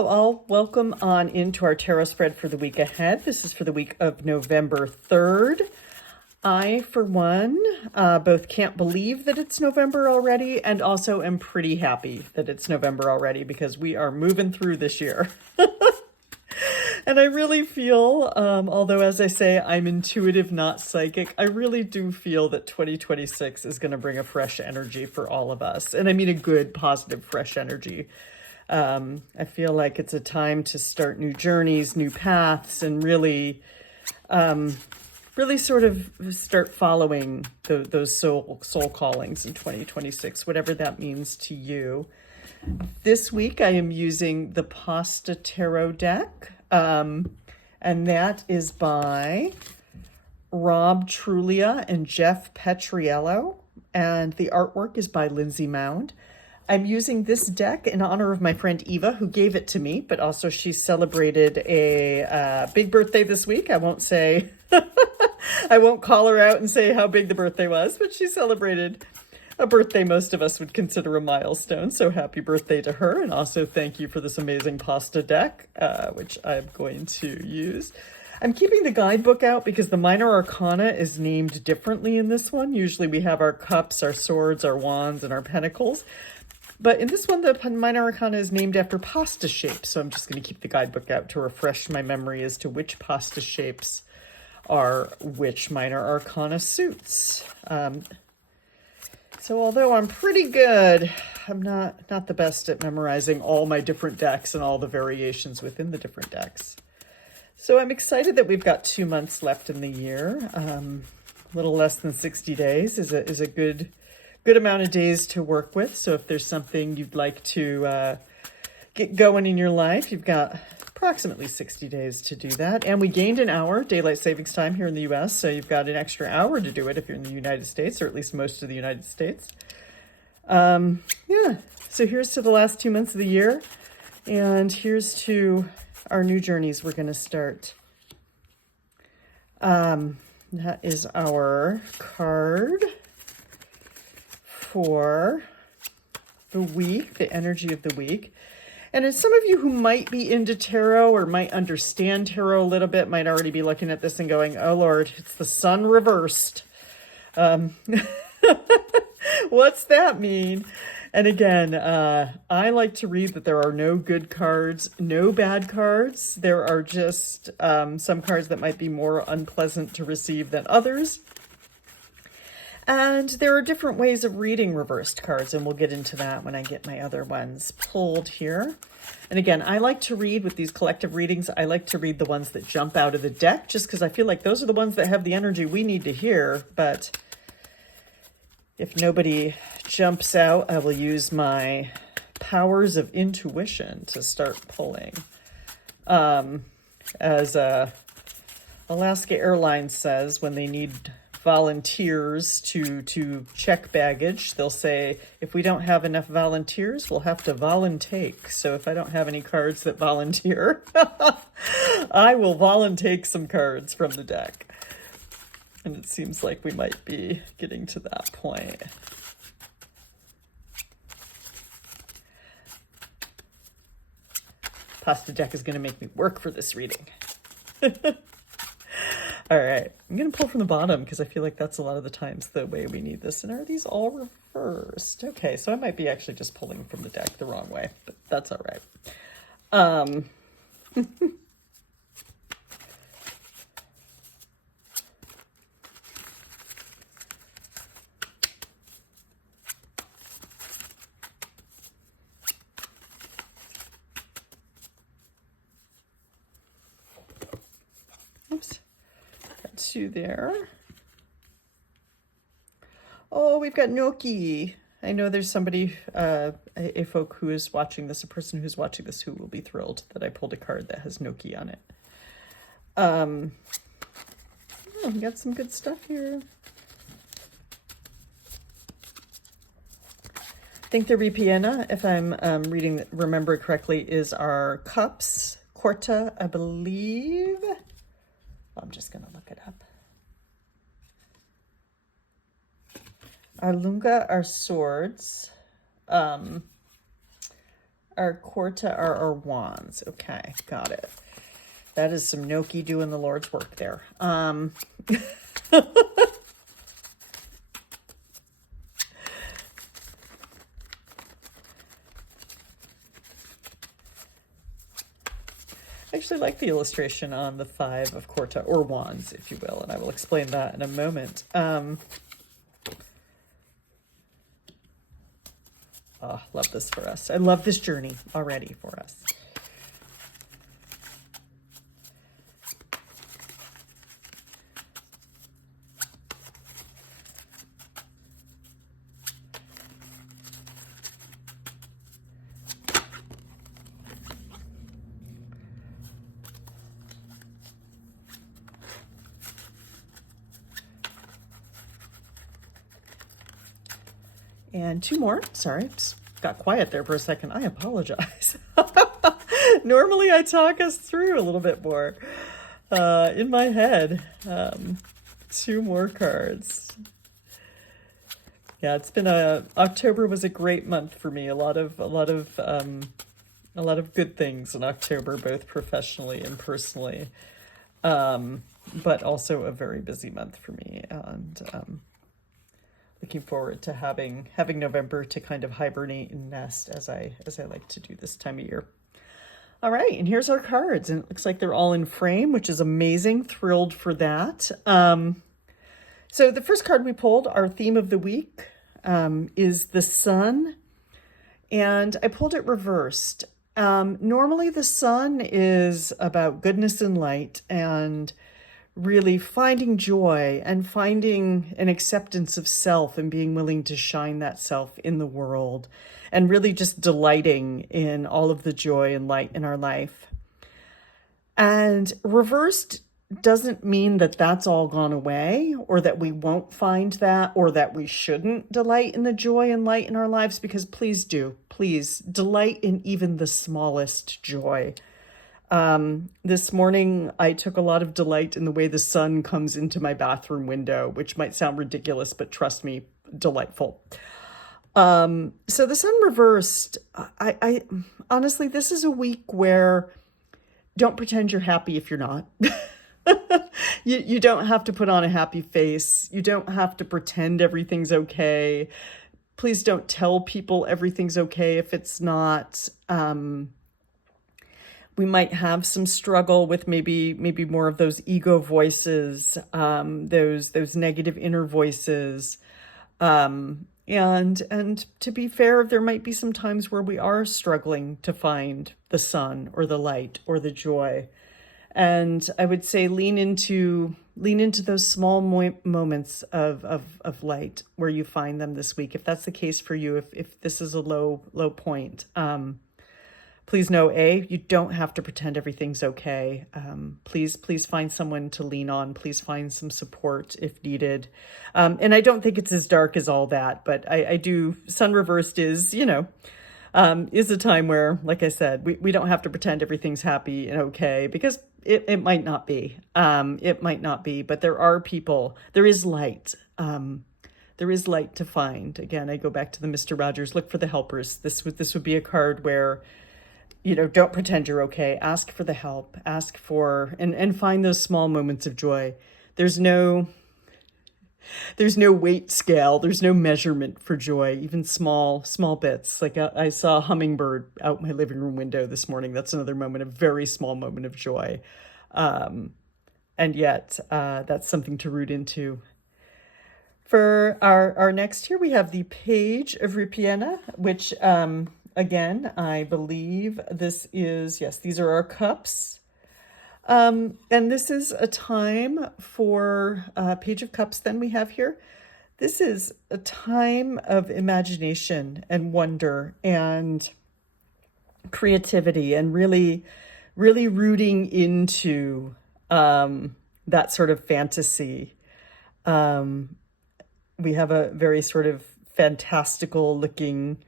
Hello all, welcome on into our tarot spread for the week ahead. This is for the week of November 3rd. I, for one, both can't believe that it's November already and also am pretty happy that it's November already because we are moving through this year. And I really feel, although as I say, I'm intuitive, not psychic, I really do feel that 2026 is going to bring a fresh energy for all of us. And I mean a good, positive, fresh energy. I feel like it's a time to start new journeys, new paths, and really sort of start following those soul callings in 2026, whatever that means to you. This week I am using the Pasta Tarot deck, and that is by Rob Trulia and Jeff Petriello, and the artwork is by Lindsay Mound. I'm using this deck in honor of my friend Eva, who gave it to me, but also she celebrated a big birthday this week. I won't say, I won't call her out and say how big the birthday was, but she celebrated a birthday most of us would consider a milestone. So happy birthday to her. And also thank you for this amazing pasta deck, which I'm going to use. I'm keeping the guidebook out because the minor arcana is named differently in this one. Usually we have our cups, our swords, our wands, and our pentacles. But in this one, the minor arcana is named after pasta shapes. So I'm just going to keep the guidebook out to refresh my memory as to which pasta shapes are which minor arcana suits. So although I'm pretty good, I'm not the best at memorizing all my different decks and all the variations within the different decks. So I'm excited that we've got 2 months left in the year. A little less than 60 days is a good amount of days to work with. So if there's something you'd like to get going in your life, you've got approximately 60 days to do that. And we gained an hour daylight savings time here in the US, so you've got an extra hour to do it if you're in the United States, or at least most of the United States. Yeah, so here's to the last 2 months of the year, and here's to our new journeys we're going to start. That is our card for the week, the energy of the week. And as some of you who might be into tarot or might understand tarot a little bit might already be looking at this and going, oh Lord, it's the sun reversed. What's that mean? And again, I like to read that there are no good cards, no bad cards. There are just some cards that might be more unpleasant to receive than others. And there are different ways of reading reversed cards, and we'll get into that when I get my other ones pulled here. And again, I like to read with these collective readings. I like to read the ones that jump out of the deck, just because I feel like those are the ones that have the energy we need to hear. But if nobody jumps out, I will use my powers of intuition to start pulling. As Alaska Airlines says, when they need volunteers to check baggage, they'll say, if we don't have enough volunteers, we'll have to voluntake. So if I don't have any cards that volunteer, I will voluntake some cards from the deck. And it seems like we might be getting to that point. Pasta deck is going to make me work for this reading. All right, I'm going to pull from the bottom because I feel like that's a lot of the times the way we need this. And are these all reversed? Okay, so I might be actually just pulling from the deck the wrong way, but that's all right. Oops. Two there. Oh, we've got gnocchi. I know there's somebody, a folk who is watching this, a person who's watching this who will be thrilled that I pulled a card that has gnocchi on it. Oh, we got some good stuff here. I think the Ripiena, if I'm remember correctly, is our cups. Quarta, I believe. I'm just going to look it up. Our lunga are swords. Our our quarta are our wands. Okay, got it. That is some gnocchi doing the Lord's work there. I actually like the illustration on the 5 of quarta, or wands, if you will, and I will explain that in a moment. Oh, love this for us. I love this journey already for us. And 2 more. Sorry, just got quiet there for a second. I apologize. Normally I talk us through a little bit more in my head. 2 more cards. Yeah, it's been October was a great month for me. A lot of good things in October, both professionally and personally. But also a very busy month for me, and looking forward to having November to kind of hibernate and nest as I like to do this time of year. All right, and here's our cards, and it looks like they're all in frame, which is amazing. Thrilled for that. So the first card we pulled, our theme of the week, is the sun, and I pulled it reversed. Normally the sun is about goodness and light and really finding joy and finding an acceptance of self and being willing to shine that self in the world and really just delighting in all of the joy and light in our life. And reversed doesn't mean that that's all gone away, or that we won't find that, or that we shouldn't delight in the joy and light in our lives, because please do. Please delight in even the smallest joy. This morning, I took a lot of delight in the way the sun comes into my bathroom window, which might sound ridiculous, but trust me, delightful. So the sun reversed, I honestly, this is a week where don't pretend you're happy if you're not. You don't have to put on a happy face. You don't have to pretend everything's okay. Please don't tell people everything's okay if it's not. We might have some struggle with maybe more of those ego voices, those negative inner voices. And to be fair, there might be some times where we are struggling to find the sun or the light or the joy. And I would say lean into those small moments of light where you find them this week. If that's the case for you, if this is a low point, please know, you don't have to pretend everything's okay. Please find someone to lean on. Please find some support if needed. And I don't think it's as dark as all that, but I do, sun reversed is a time where, like I said, we don't have to pretend everything's happy and okay, because it might not be. It might not be, but there are people, there is light. There is light to find. Again, I go back to the Mr. Rogers, look for the helpers. This would be a card where, don't pretend you're okay. Ask for the help. Ask for, and find those small moments of joy. There's no weight scale. There's no measurement for joy, even small bits. Like I saw a hummingbird out my living room window this morning. That's another moment, a very small moment of joy. And yet that's something to root into. For our next here, we have the Page of Ripiena, which, again, I believe this is, yes, these are our cups. And this is a time for Page of Cups then we have here. This is a time of imagination and wonder and creativity and really, really rooting into that sort of fantasy. We have a very sort of fantastical looking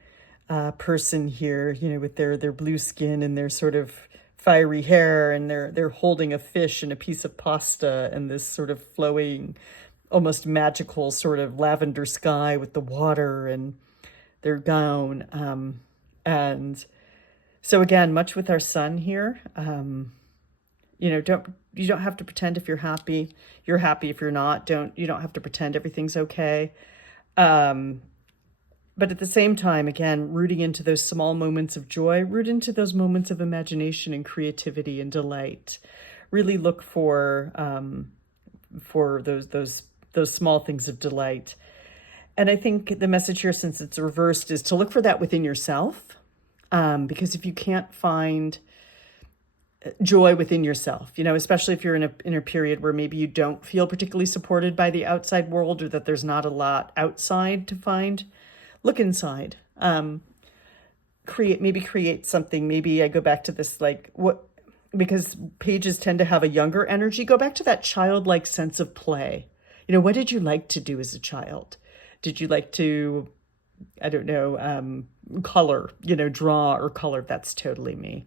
person here, with their blue skin and their sort of fiery hair, and they're holding a fish and a piece of pasta and this sort of flowing, almost magical sort of lavender sky with the water and their gown. And So again, much with our sun here. You don't have to pretend if you're happy. You're happy if you're not. You don't have to pretend everything's okay. But at the same time, again, rooting into those small moments of joy, root into those moments of imagination and creativity and delight. Really look for those small things of delight. And I think the message here, since it's reversed, is to look for that within yourself. Because if you can't find joy within yourself, especially if you're in a period where maybe you don't feel particularly supported by the outside world, or that there's not a lot outside to find, look inside. Create something. Maybe I go back to this, because pages tend to have a younger energy. Go back to that childlike sense of play. What did you like to do as a child? Did you like to, I don't know, color, draw or color? That's totally me.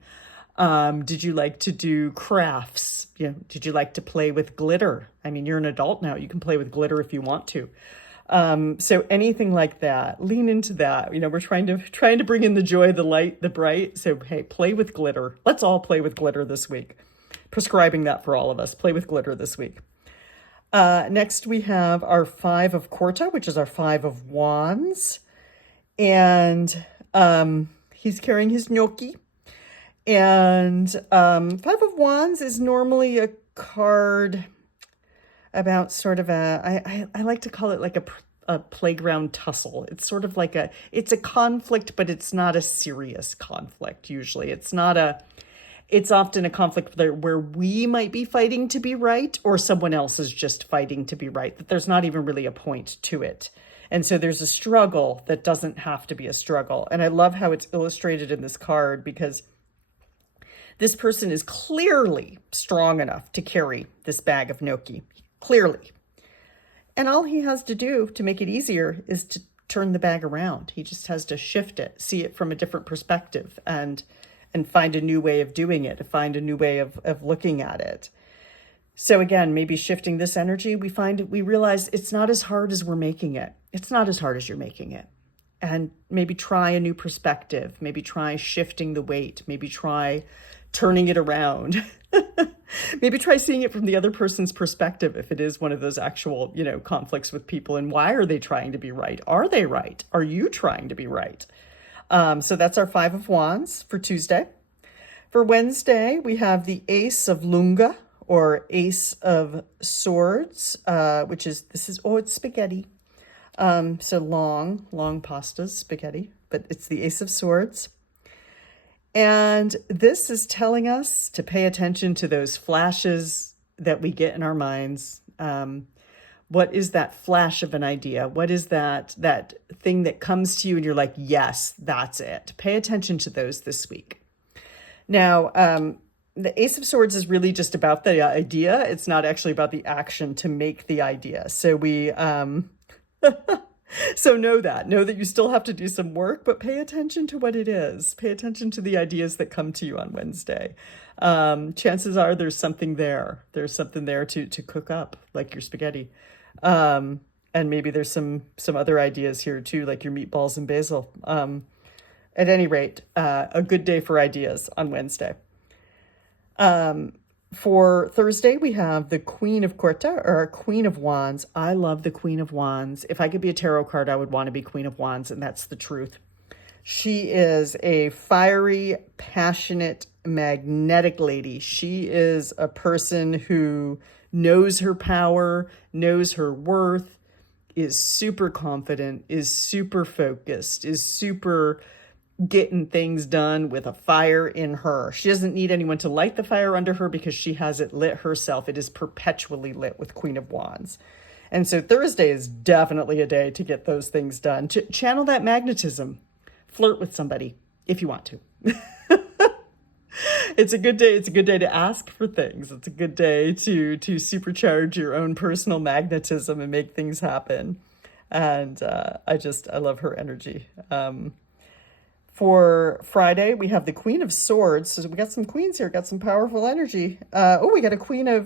Did you like to do crafts? Did you like to play with glitter? I mean, you're an adult now. You can play with glitter if you want to. So anything like that, lean into that. We're trying to bring in the joy, the light, the bright. So, hey, play with glitter. Let's all play with glitter this week. Prescribing that for all of us. Play with glitter this week. Next, we have our 5 of Quarta, which is our 5 of Wands. And he's carrying his gnocchi. And 5 of Wands is normally a card about sort of I like to call it like a playground tussle. It's sort of like it's a conflict, but it's not a serious conflict. Usually it's often a conflict where we might be fighting to be right, or someone else is just fighting to be right, that there's not even really a point to it. And so there's a struggle that doesn't have to be a struggle. And I love how it's illustrated in this card, because this person is clearly strong enough to carry this bag of gnocchi. Clearly. And all he has to do to make it easier is to turn the bag around. He just has to shift it, see it from a different perspective, and find a new way of doing it, find a new way of looking at it. So again, maybe shifting this energy, we realize it's not as hard as we're making it. It's not as hard as you're making it. And maybe try a new perspective, maybe try shifting the weight, maybe try turning it around. Maybe try seeing it from the other person's perspective, if it is one of those actual, conflicts with people. And why are they trying to be right? Are they right? Are you trying to be right? So that's our 5 of Wands for Tuesday. For Wednesday, we have the Ace of Lunga, or Ace of Swords, it's spaghetti. So long pastas, spaghetti, but it's the Ace of Swords. And this is telling us to pay attention to those flashes that we get in our minds. What is that flash of an idea? What is that thing that comes to you and you're like, yes, that's it. Pay attention to those this week. Now, the Ace of Swords is really just about the idea. It's not actually about the action to make the idea. So so know that you still have to do some work, but pay attention to what it is. Pay attention to the ideas that come to you on Wednesday. Chances are there's something there. There's something there to cook up, like your spaghetti. And maybe there's some other ideas here too, like your meatballs and basil. At any rate, a good day for ideas on Wednesday. For Thursday, we have the Queen of Quarta, or Queen of Wands. I love the Queen of Wands. If I could be a tarot card, I would want to be Queen of Wands, and that's the truth. She is a fiery, passionate, magnetic lady. She is a person who knows her power, knows her worth, is super confident, is super focused, is super getting things done with a fire in her. She doesn't need anyone to light the fire under her because she has it lit herself. It is perpetually lit with Queen of Wands. And so Thursday is definitely a day to get those things done. Channel that magnetism. Flirt with somebody if you want to. It's a good day. It's a good day to ask for things. It's a good day to supercharge your own personal magnetism and make things happen. And I love her energy. For Friday, we have the Queen of Swords. So we got some queens here, got some powerful energy. We got a Queen of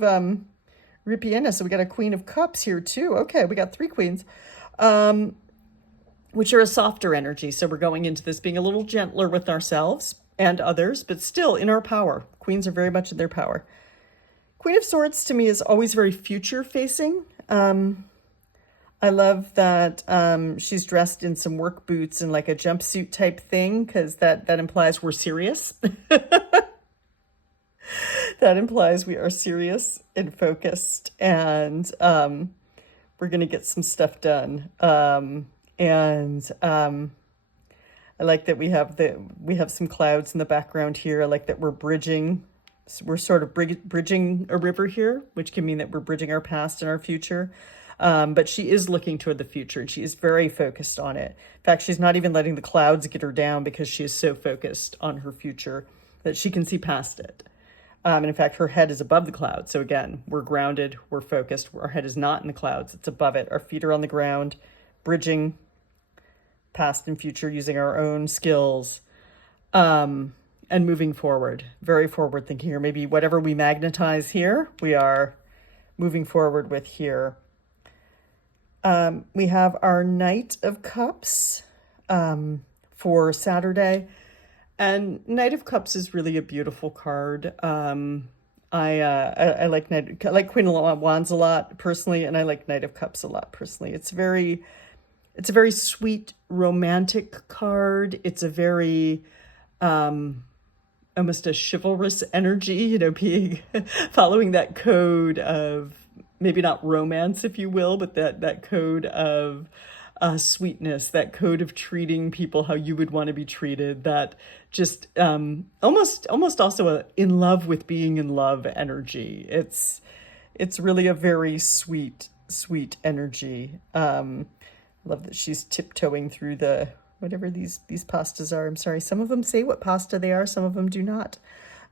Ripiena, so we got a Queen of Cups here too. Okay, we got 3 queens, which are a softer energy. So we're going into this being a little gentler with ourselves and others, but still in our power. Queens are very much in their power. Queen of Swords to me is always very future facing. I love that she's dressed in some work boots and like a jumpsuit type thing, because that implies we're serious. That implies we are serious and focused, and we're gonna get some stuff done. And I like that we have some clouds in the background here. I like that we're sort of bridging a river here, which can mean that we're bridging our past and our future. But she is looking toward the future, and she is very focused on it. In fact, she's not even letting the clouds get her down, because she is so focused on her future that she can see past it. And in fact, her head is above the clouds. So again, we're grounded, we're focused. Our head is not in the clouds, it's above it. Our feet are on the ground, bridging past and future using our own skills, and moving forward. Very forward thinking here. Maybe whatever we magnetize here, we are moving forward with here. We have our Knight of Cups for Saturday. And Knight of Cups is really a beautiful card. I like Queen of Wands a lot personally, and I like Knight of Cups a lot personally. It's a very sweet, romantic card. It's a very almost a chivalrous energy, being following that code of maybe not romance, if you will, but that code of sweetness, that code of treating people how you would want to be treated, that just almost also a in love with being in love energy. It's really a very sweet energy. Love that she's tiptoeing through the whatever these pastas are. I'm sorry, some of them say what pasta they are, some of them do not.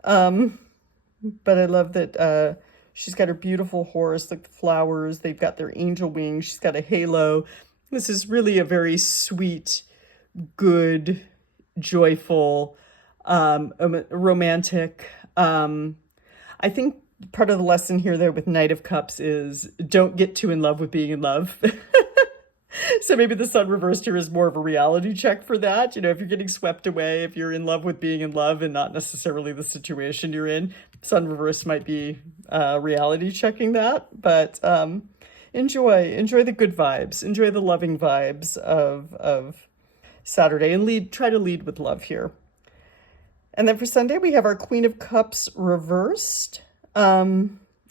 But I love that she's got her beautiful horse, like the flowers. They've got their angel wings. She's got a halo. This is really a very sweet, good, joyful, romantic. I think part of the lesson here, though, with Knight of Cups is don't get too in love with being in love. So maybe the sun reversed here is more of a reality check for that. If you're getting swept away, if you're in love with being in love and not necessarily the situation you're in, sun reverse might be reality checking that. But enjoy the good vibes, enjoy the loving vibes of Saturday, and try to lead with love here. And then for Sunday, we have our Queen of Cups reversed.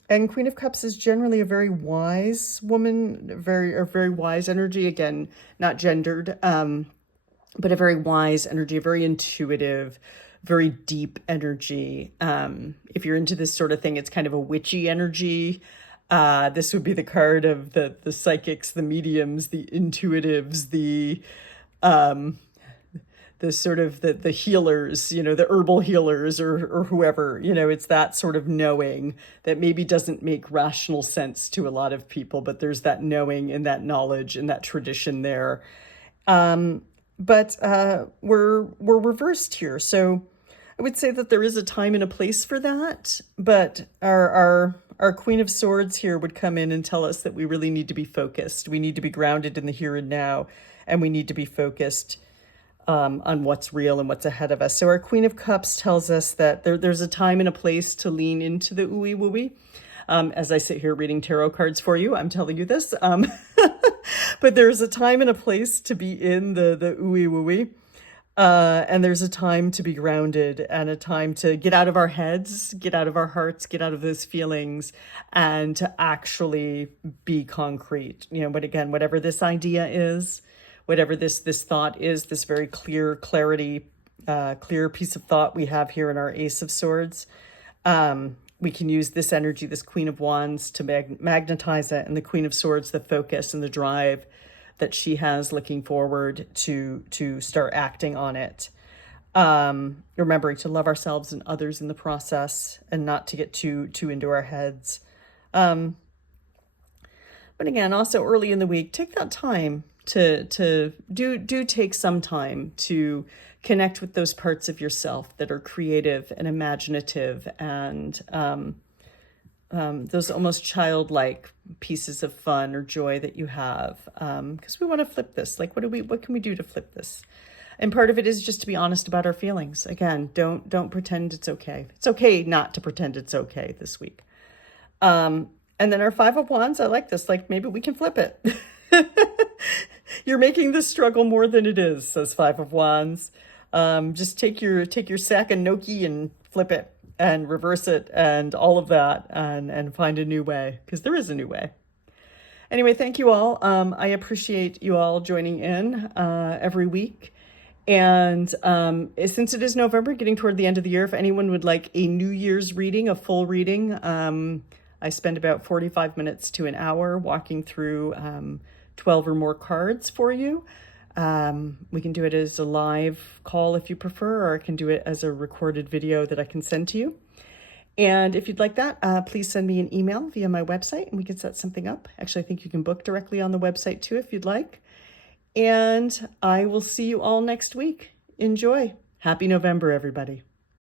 And Queen of Cups is generally a very wise woman, very wise energy. Again, not gendered, but a very wise energy, a very intuitive, very deep energy. If you're into this sort of thing, it's kind of a witchy energy. This would be the card of the psychics, the mediums, the intuitives, the sort of the healers, the herbal healers or whoever, it's that sort of knowing that maybe doesn't make rational sense to a lot of people, but there's that knowing and that knowledge and that tradition there. But we're reversed here. So I would say that there is a time and a place for that, but our Queen of Swords here would come in and tell us that we really need to be focused. We need to be grounded in the here and now, and we need to be focused on what's real and what's ahead of us. So our Queen of Cups tells us that there's a time and a place to lean into the ooey wooey. As I sit here reading tarot cards for you, I'm telling you this. But there's a time and a place to be in the ooey wooey. And there's a time to be grounded and a time to get out of our heads, get out of our hearts, get out of those feelings, and to actually be concrete. But again, whatever this idea is, whatever this thought is, this very clear piece of thought we have here in our Ace of Swords, we can use this energy, this Queen of Wands, to magnetize it, and the Queen of Swords, the focus and the drive that she has looking forward to start acting on it. Remembering to love ourselves and others in the process, and not to get too into our heads. But again, also early in the week, take that time to take some time to connect with those parts of yourself that are creative and imaginative, and those almost childlike pieces of fun or joy that you have, because we want to flip this. Like, what can we do to flip this? And part of it is just to be honest about our feelings. Again, don't pretend it's okay. It's okay not to pretend it's okay this week. And then our Five of Wands, I like this. Like, maybe we can flip it. You're making this struggle more than it is, says Five of Wands. Just take your sack and gnocchi and flip it and reverse it and all of that and find a new way, because there is a new way. Anyway, thank you all. I appreciate you all joining in every week. And since it is November, getting toward the end of the year, if anyone would like a New Year's reading, a full reading, I spend about 45 minutes to an hour walking through 12 or more cards for you. We can do it as a live call if you prefer, or I can do it as a recorded video that I can send to you. And if you'd like that, please send me an email via my website and we can set something up. Actually, I think you can book directly on the website too if you'd like. And I will see you all next week. Enjoy. Happy November, everybody.